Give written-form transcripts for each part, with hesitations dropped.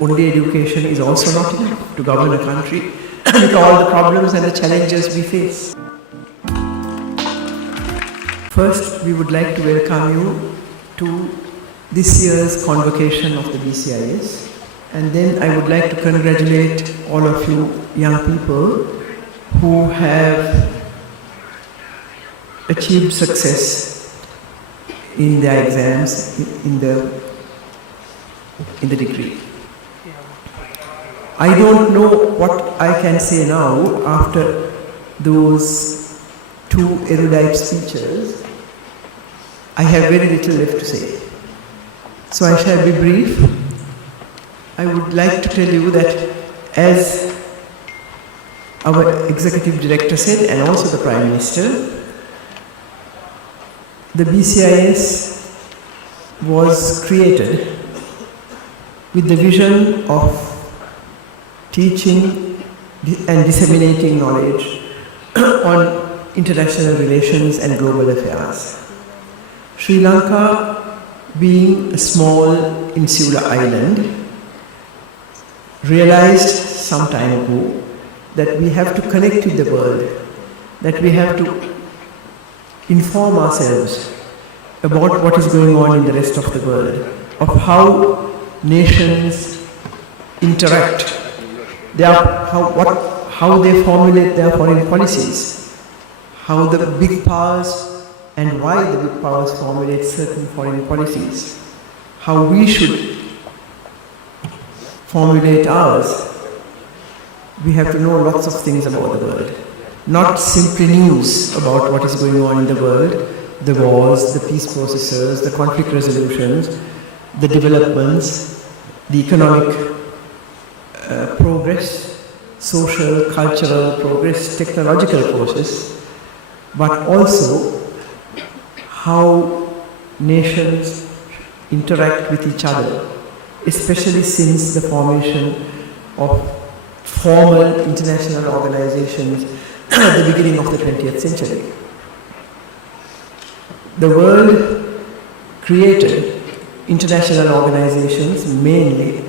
only education is also not enough to govern a country with all the problems and the challenges we face. First, we would like to welcome you to this year's convocation of the BCIS, and then I would like to congratulate all of you young people who have achieved success in their exams, in the degree. I don't know what I can say now after those two erudite speeches. I have very little left to say. So I shall be brief. I would like to tell you that, as our executive director said, and also the Prime Minister, the BCIS was created with the vision of teaching and disseminating knowledge on international relations and global affairs. Sri Lanka, being a small insular island, realized some time ago that we have to connect with the world, that we have to inform ourselves about what is going on in the rest of the world, of how nations interact, how they formulate their foreign policies, how the big powers and why the big powers formulate certain foreign policies, how we should formulate ours. We have to know lots of things about the world. Not simply news about what is going on in the world, the wars, the peace processes, the conflict resolutions, the developments, the economic progress, social, cultural progress, technological process, but also how nations interact with each other, especially since the formation of formal international organizations at the beginning of the 20th century. The world created international organizations mainly,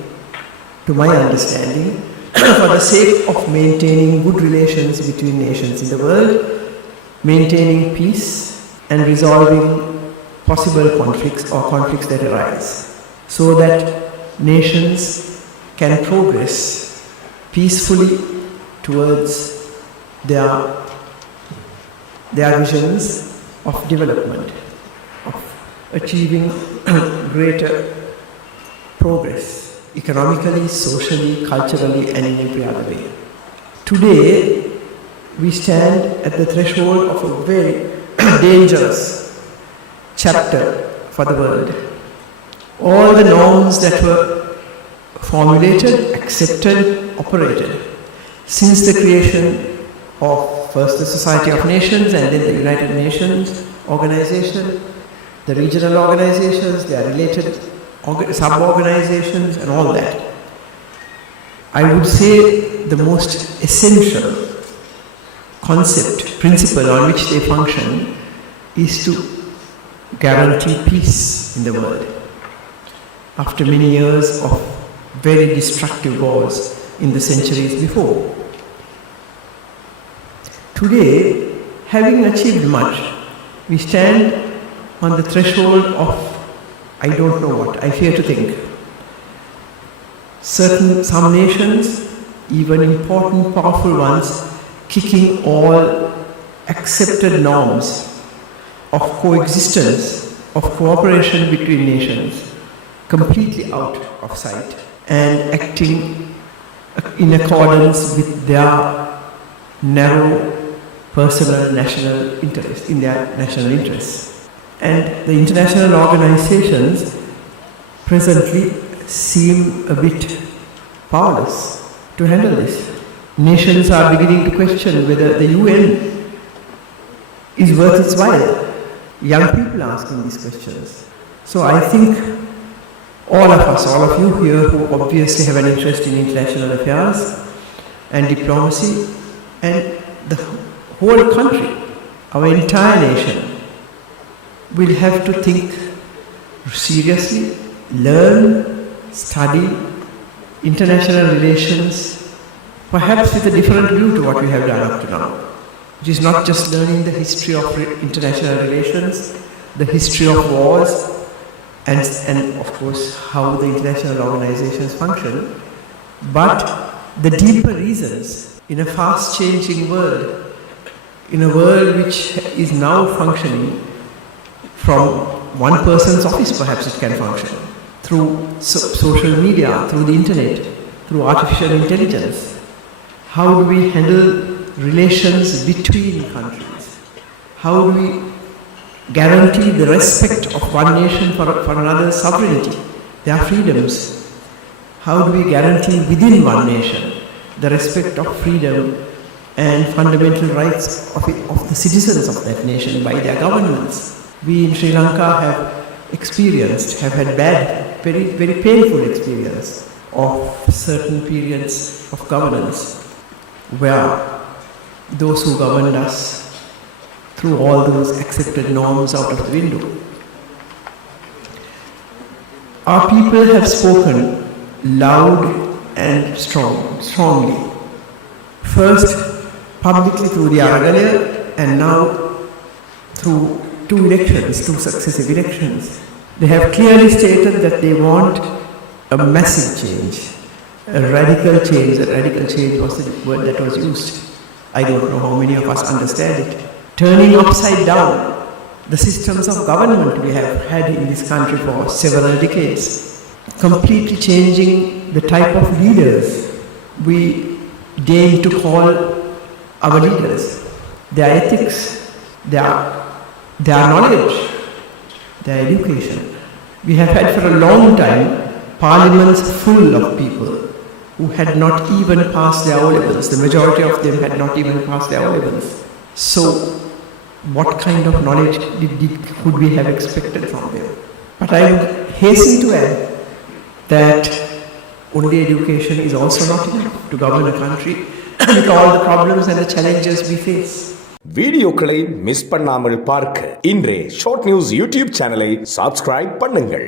to my understanding, for the sake of maintaining good relations between nations in the world, maintaining peace and resolving possible conflicts or conflicts that arise, so that nations can progress peacefully towards their visions of development, of achieving greater progress economically, socially, culturally, and in every other way. Today, we stand at the threshold of a very dangerous chapter for the world. All the norms that were formulated, accepted, operated since the creation of first the Society of Nations and then the United Nations organization, the regional organizations, their related sub-organizations and all that. I would say the most essential concept, principle on which they function is to guarantee peace in the world after many years of very destructive wars in the centuries before. Today, having achieved much, we stand on the threshold of I don't know what, I fear to think. Some nations, even important, powerful ones, kicking all accepted norms of coexistence, of cooperation between nations, completely out of sight and acting in accordance with their narrow personal national interest, in their national interests. And the international organizations presently seem a bit powerless to handle this. Nations are beginning to question whether the UN is worth its while. Young people are asking these questions. So I think all of us, all of you here who obviously have an interest in international affairs and diplomacy, and the whole country, our entire nation, will have to think seriously, learn, study, international relations, perhaps with a different view to what we have done up to now, which is not just learning the history of international relations, the history of wars, and of course how the international organizations function, but the deeper reasons in a fast changing world, in a world which is now functioning from one person's office, perhaps it can function, through social media, through the internet, through artificial intelligence. How do we handle relations between countries? How do we guarantee the respect of one nation for another's sovereignty, their freedoms? How do we guarantee within one nation the respect of freedom and fundamental rights of the citizens of that nation by their governments? We in Sri Lanka have had bad, very, very painful experience of certain periods of governance where those who governed us threw all those accepted norms out of the window. Our people have spoken loud and strongly. First, publicly through the Aragalaya, and now through two successive elections. They have clearly stated that they want a massive change, a radical change. A radical change was the word that was used. I don't know how many of us understand it. Turning upside down the systems of government we have had in this country for several decades. Completely changing the type of leaders we deign to call our leaders. Their ethics, their knowledge, their education. We have had for a long time parliaments full of people who had not even passed their O-levels. The majority of them had not even passed their O-levels. So, what kind of knowledge could we have expected from them? But I would hasten to add that only education is also not enough to govern a country with all the problems and the challenges we face. வீடியோக்களை miss பண்ணாமல் பார்க்க இன்றே short news YouTube சேனலை subscribe பண்ணுங்கள்.